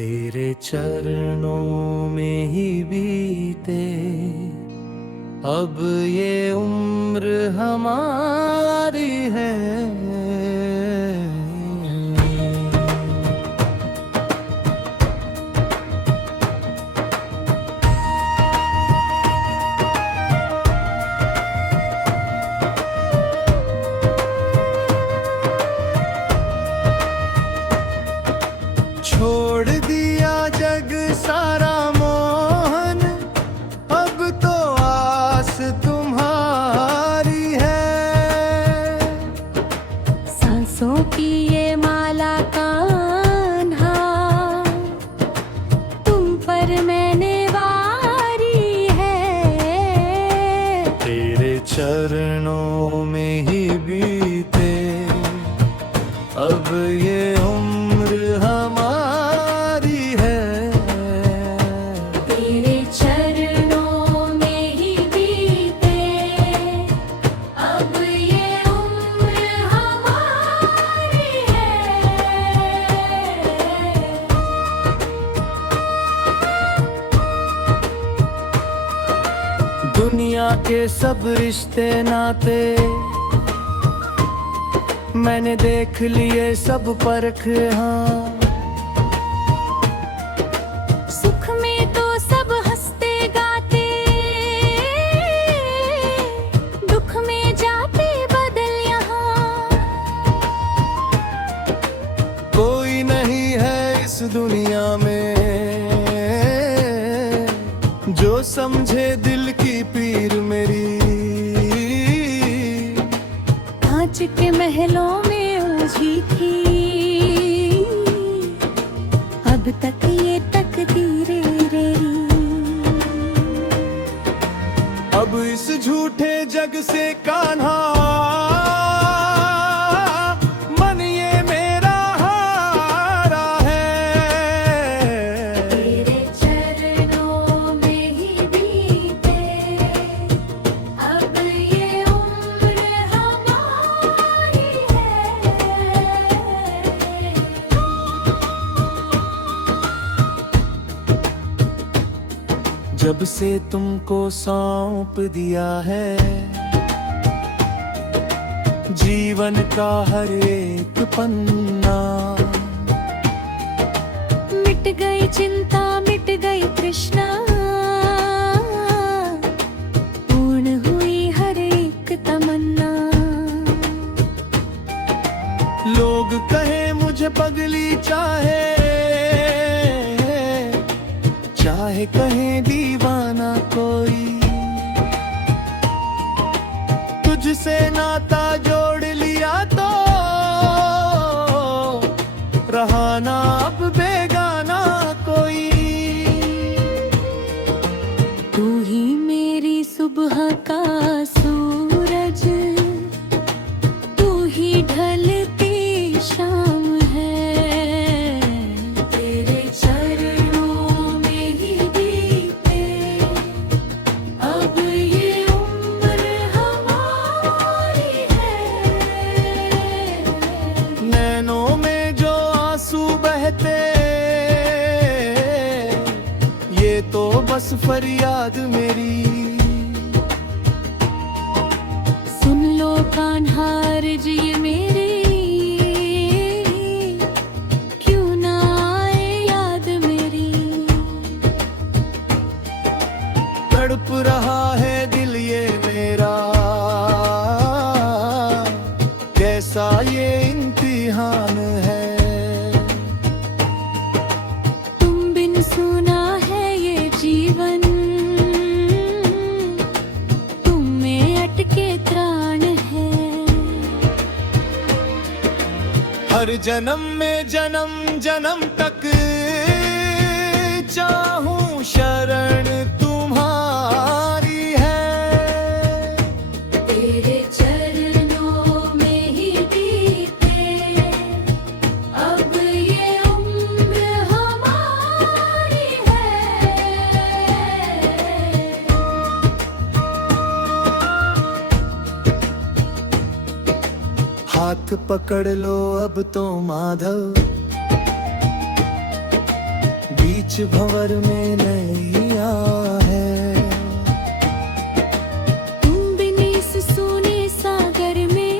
तेरे चरणों में ही बीते अब ये उम्र हमारी है। छोड़ दिया जग सारा मोहन, अब तो आस तुम्हारी है। सांसों की ये माला कान्हा, तुम पर मैंने वारी है। तेरे चरणों में ही बीते अब ये उम्र हमारी है। तेरे चरणों में ही बीते अब ये उम्र हमारी है। दुनिया के सब रिश्ते नाते मैंने देख लिए सब परख, हाँ। सुख में तो सब हंसते गाते, दुख में जाते बदल यहाँ। कोई नहीं है इस दुनिया में जो समझे दिल की पीर मेरी। कांच के महलों में उलझी थी अब तक ये तकदीरें रेरी। अब इस झूठे जग से कान्हा मन ये मेरा हारा है। तेरे चरणों में ही बीते अब ये उम्र हमारी है। जब से तुमको सौंप दिया है जीवन का हर एक पन्ना, मिट गई चिंता मिट गई तृष्णा, पूर्ण हुई हर एक तमन्ना। लोग कहे मुझे पगली चाहे कहे दीवाना कोई, तुझसे नाता जोड़ लिया तो रहा ना अब बेगाना कोई। तू ही मेरी सुबह का सूरज, तू ही ढलती शाम है। तेरे चरणों में ही बीते अब ये उम्र हमारी है। नैनों में जो आंसू बहते ये तो बस फरियाद मेरी। सुन लो कान्हा अर्ज ये मेरी, क्यों ना आए याद मेरी। तड़प रहा है दिल ये मेरा, कैसा ये इम्तिहान है। तुम बिन सुना है ये जीवन, तुम में अटके त्राण है। हर जन्म में जन्म जन्म तक चाहूं शरण तुम्हारी है। तेरे चरणों में ही बीते अब ये उम्र हमारी है। हाथ पकड़ लो अब तो माधव, भंवर में नैया है। तुम बिन इस सूने सागर में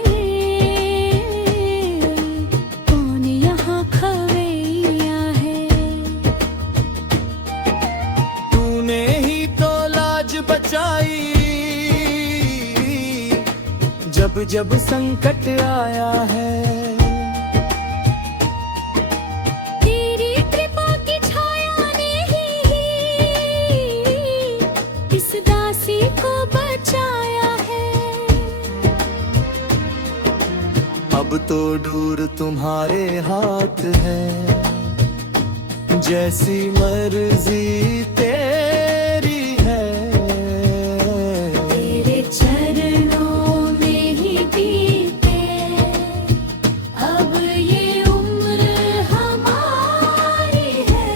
कौन यहाँ खवैया है। तूने ही तो लाज बचाई जब जब संकट आया है। तेरी कृपा की छाया ने ही इस दासी को बचाया है। अब तो दूर तुम्हारे हाथ है, जैसी मर्जी तेरी है। तेरे चरणों में ही बीते अब ये उम्र हमारी है।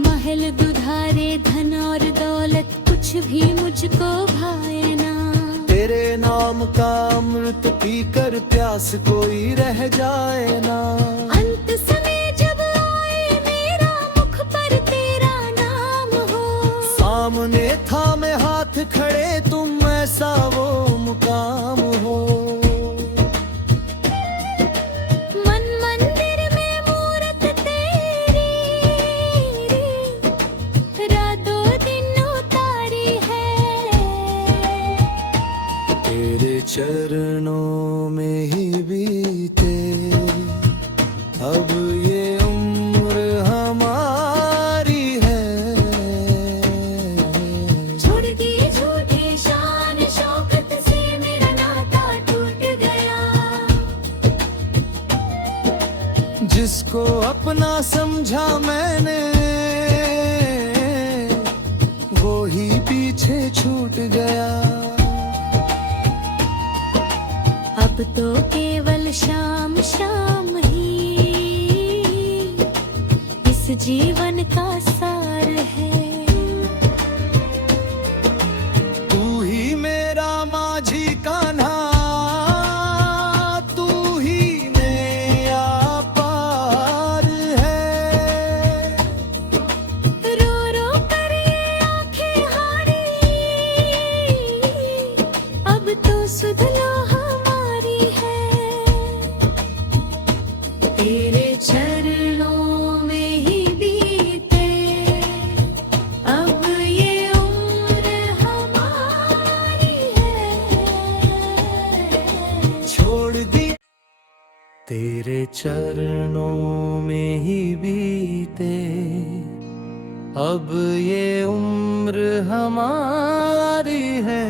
महल दुधारे धन और दौलत कुछ भी मुझको भाए ना। तेरे नाम का अमृत पीकर प्यास कोई रह जाए ना। अंत समय जब आए मेरा मुख पर तेरा नाम हो। सामने थामे हाथ खड़े तुम, ऐसा वो मुकाम हो। मन मंदिर में मूरत तेरी रातों दिन उतारी है। तेरे चरणों में ही बीते अब ये उम्र हमारी है। छोड़ दिए झूठे शान शौकत से मेरा नाता टूट गया। जिसको अपना समझा मैंने वो ही पीछे छूट गया। अब तो केवल शाम शाम ही इस जीवन का सार है। तू ही मेरा माझी कान्हा, तू ही नैया पार है। रो रो कर ये आंखें हारी अब तो सुध लो हमारी है। तेरे चरणों में ही बीते अब ये उम्र हमारी है। छोड़ दी तेरे चरणों में ही बीते अब ये उम्र हमारी है।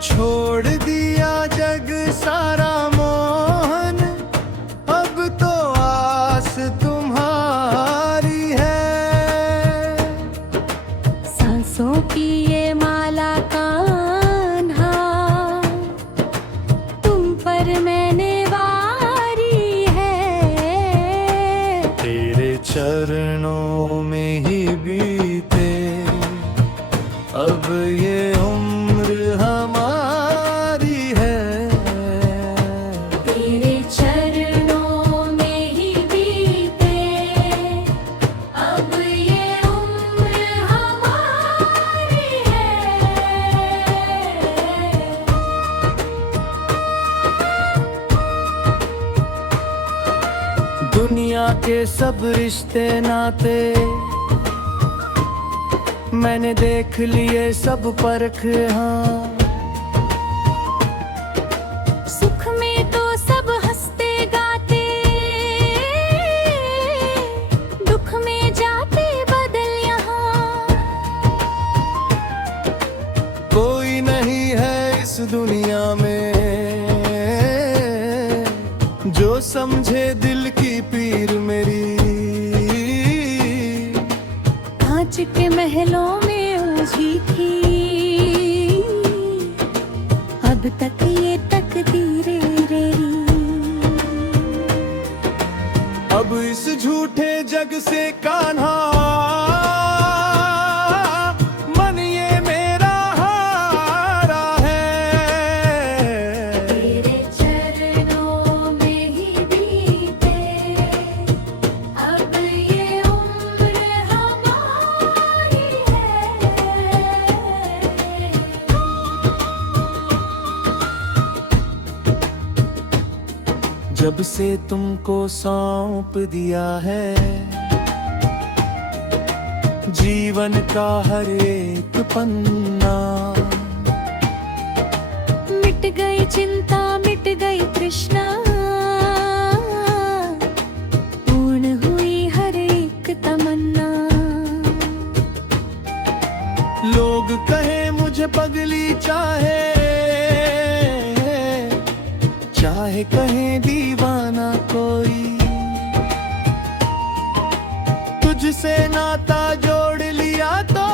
छोड़ दिया जग सारा मोहन, अब तो आस तुम्हारी है। सांसों की ये माला कान्हा तुम पर मैंने वारी है। तेरे चरणों में ही बीते अब ये उम्र हमारी है। तेरे चरणों में ही बीते अब ये उम्र हमारी है। दुनिया के सब रिश्ते नाते मैंने देख लिए सब परख। हाँ सुख में तो सब हंसते गाते, दुख में जाते बदल यहाँ। कोई नहीं है इस दुनिया में जो समझे दिल की पीर मेरी। कांच के महलों में उलझी थी अब तक ये से कान्हा मन ये मेरा हारा है। तेरे चरणों में ही बीते अब ये उम्र हमारी है। जब से तुमको सौंप दिया है जीवन का हर एक पन्ना, मिट गई चिंता मिट गई तृष्णा, पूर्ण हुई हर एक तमन्ना। लोग कहे मुझे पगली चाहे चाहे कहे दीवाना कोई, तुझसे नाता जोड़ लिया तो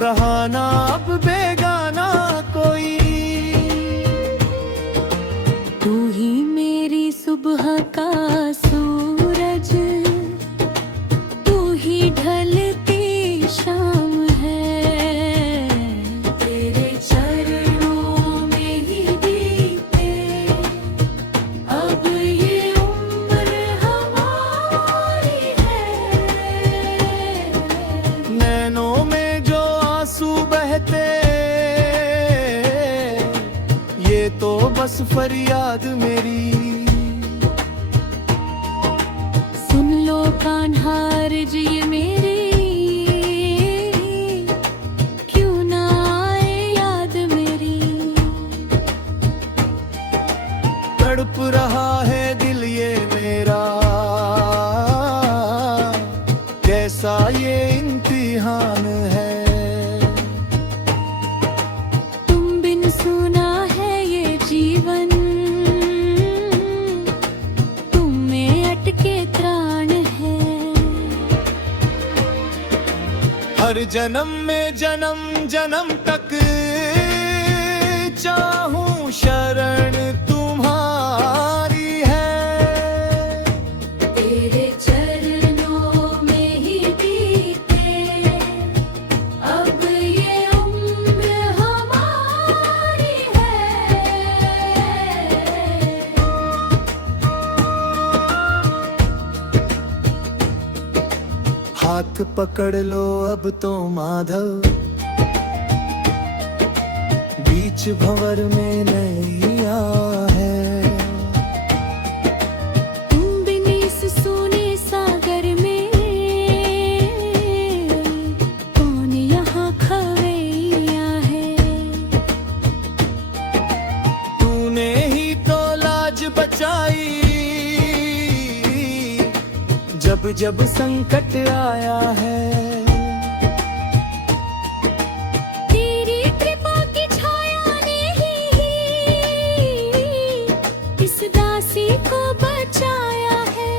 रहा ना अब बेगाना कोई। तू ही मेरी सुबह का सूरज, तू ही ढलती शाम है। तेरे चरणों में ही बीते अब ये उम्र हमारी है। नैनों में जो आंसू बहते ये तो बस फरियाद मेरी। सुन लो कान्हा अर्ज ये मेरी, क्यों ना आए याद मेरी। तड़प रहा है दिल ये मेरा, कैसा ये इम्तिहान है। तुम बिन सुना है ये जीवन, तुम में अटके त्राण है। हर जन्म में जन्म जन्म तक चाहूं शरण तुम्हारी है। तेरे चरणों में ही बीते अब ये उम्र हमारी है। हाथ पकड़ लो अब तो माधव, बीच भंवर में नैया है। तुम बिन इस सूने सागर में कौन यहाँ खवैया है। तूने ही तो लाज बचाई जब जब संकट आया है। तेरी कृपा की छाया ने ही इस दासी को बचाया है।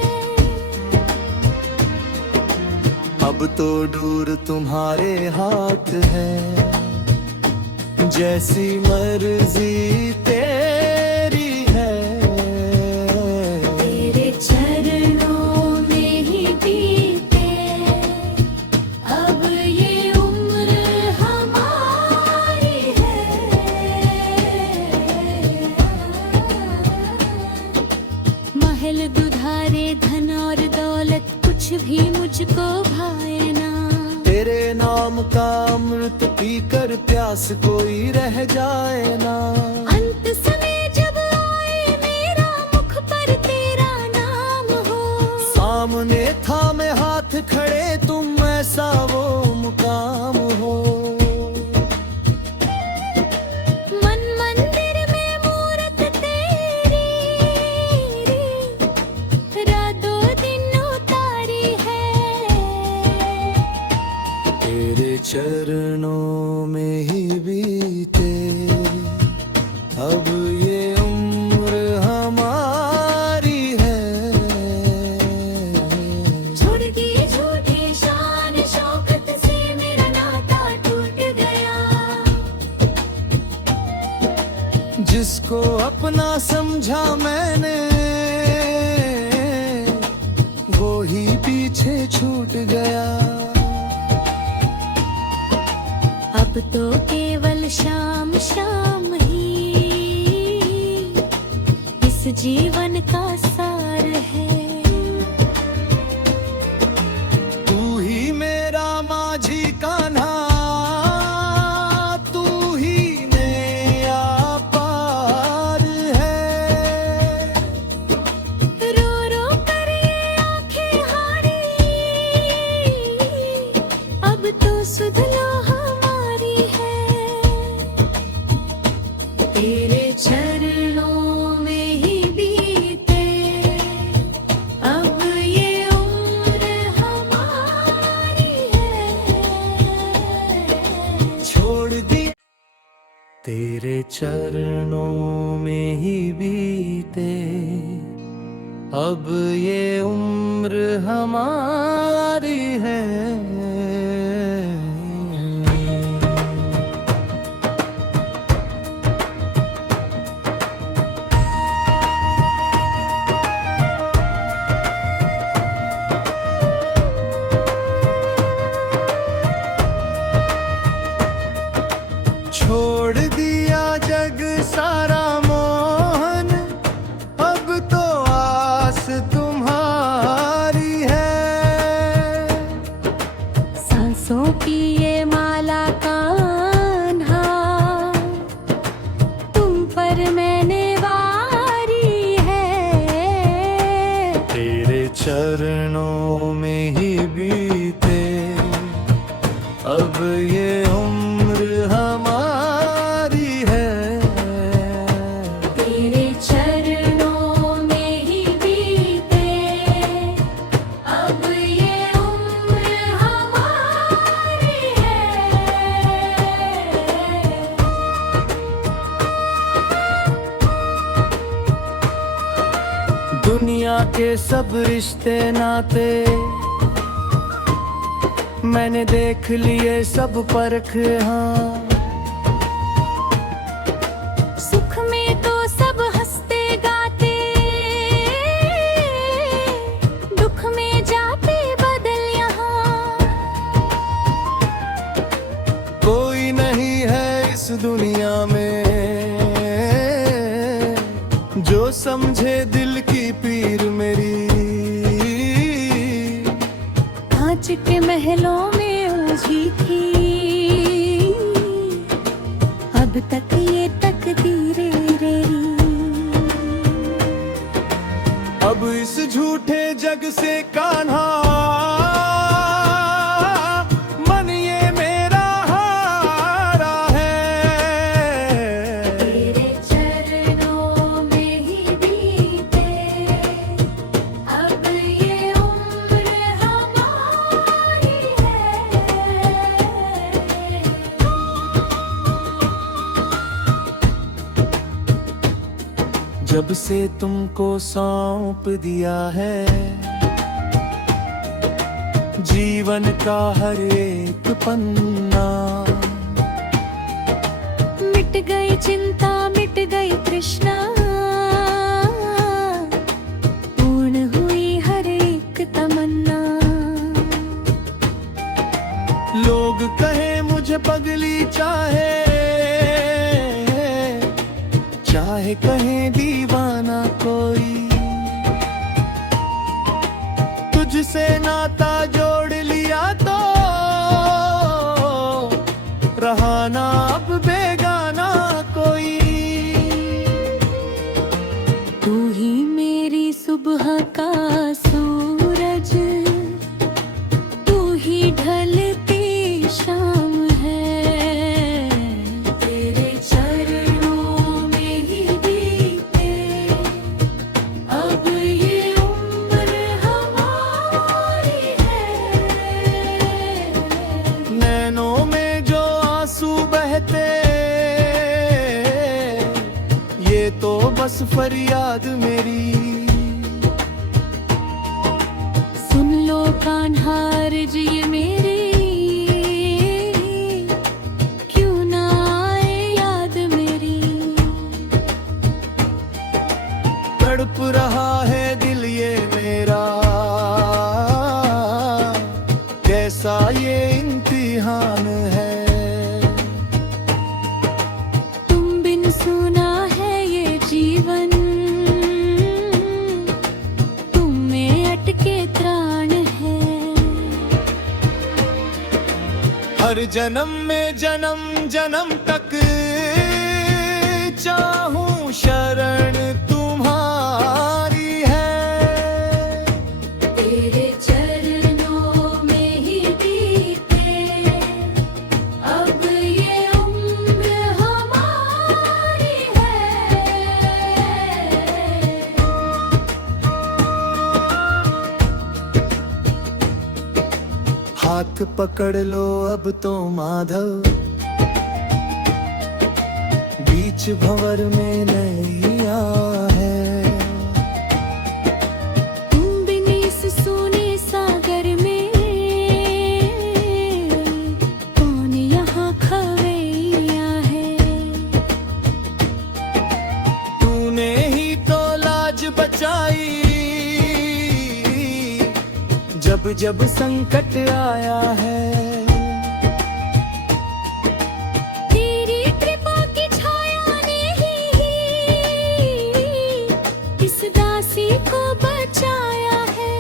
अब तो दूर तुम्हारे हाथ है, जैसी मर्जी तेरी है। तेरे चरणों में ही बीते अब ये उम्र हमारी है। महल दुधारे धन और दौलत कुछ भी मुझको भाए ना। तेरे नाम का अमृत पीकर प्यास कोई रह जाए ना। अंत समय जब आए मेरा मुख पर तेरा नाम हो, सामने थामे हाथ खड़े तुम ऐसा वो मुकाम हो। मन मंदिर में मूरत तेरी रातों दिन उतारी है। तेरे चरणों में ही बीते अब ये उम्र हमारी है। छोड़ दिए झूठी शान शौकत से मेरा नाता टूट गया। जिसको अपना समझा मैंने वो ही पीछे छूट गया। अब तो केवल शाम शाम ही इस जीवन का सार है। तू ही मेरा माझी कान्हा, तू ही नैया पार है। रो रो कर ये आंखें हारी, अब तो सुध लो हमारी है। तेरे चरणों में ही बीते अब ये उम्र हमारी है। छोड़ दी तेरे चरणों में ही बीते अब ये उम्र हमारी है। छोड़ दिया जग सारा मोहन, अब तो आस तुम्हारी है। सांसों की ये माला कान्हा, तुम पर मैंने वारी है। तेरे चरणों में ही बीते अब ये उम्र हमारी है। तेरे चरणों में ही बीते अब ये उम्र हमारी है। दुनिया के सब रिश्ते नाते मैंने देख लिए सब परख। हाँ, सुख में तो सब हंसते गाते, दुख में जाते बदल यहाँ। कोई नहीं है इस दुनिया में जो समझे दिल की पीर मेरी। कांच के महलों में उलझी थी अब तक ये तकदीरें रेरी। अब इस झूठे जग से कान्हा मन ये मेरा हारा है। तेरे चरणों में ही बीते अब ये उम्र हमारी है। जब से तुमको सौंप दिया है जीवन का हर एक पन्ना, मिट गई चिंता मिट गई तृष्णा, पूर्ण हुई हर एक तमन्ना। लोग कहे मुझे पगली चाहे चाहे कहे दीवाना कोई, तुझसे नाता जोड़ लिया तो रहा ना अब बेगाना कोई। तू ही मेरी सुबह का सूरज, तू ही ढलती शाम है। तेरे चरणों में ही बीते अब ये उम्र हमारी है। नैनों में जो आंसू बहते ये तो बस फरियाद मेरी। सुन लो कान्हा अर्ज ये मेरी, क्यों ना आए याद मेरी। तड़प रहा है दिल ये मेरा, जन्म में जन्म जन्म तक चाहूं शरण तुम्हारी है। तेरे चरणों में ही बीते अब ये उम्र हमारी है। हाथ पकड़ लो अब तो माधव, बीच भंवर में नैया है। तुम बिन इस सूने सागर में कौन यहाँ खवैया है। तूने ही तो लाज बचाई जब जब संकट आया है। तेरी कृपा की छाया ने ही इस दासी को बचाया है।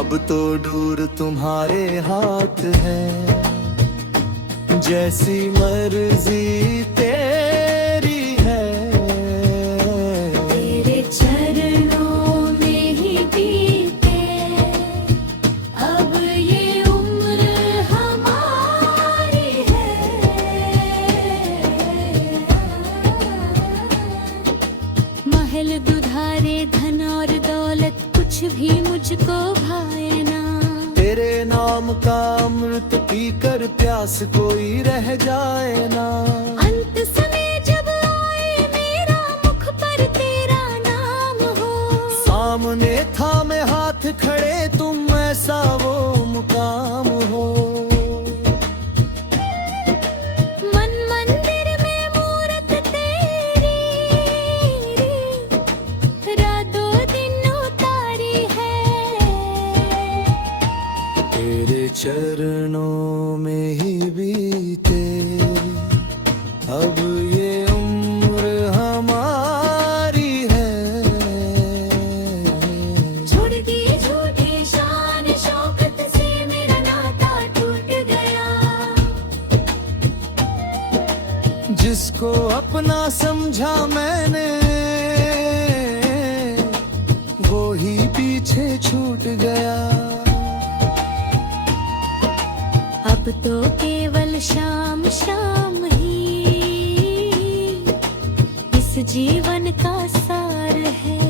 अब तो दूर तुम्हारे हाथ है, जैसी मर्जी तेरी है। तेरे चरणों में ही बीते अब ये उम्र हमारी है। महल दुधारे धन और दौलत कुछ भी मुझको भाए ना। तेरे नाम का अमृत पीकर प्यास कोई रह जाए ना। अंत समय जब आए मेरा मुख पर तेरा नाम हो। सामने थामे हाथ खड़े तुम, ऐसा वो मुकाम हो। मन मंदिर में मूरत तेरी रातों दिन उतारी है। तेरे चरणों में ही बीते अब ये उम्र हमारी है। छोड़ दिए झूठी शान शौकत से मेरा नाता टूट गया। जिसको अपना समझा मैंने वो ही पीछे छूट गया। अब तो केवल शाम शाम ही इस जीवन का सार है।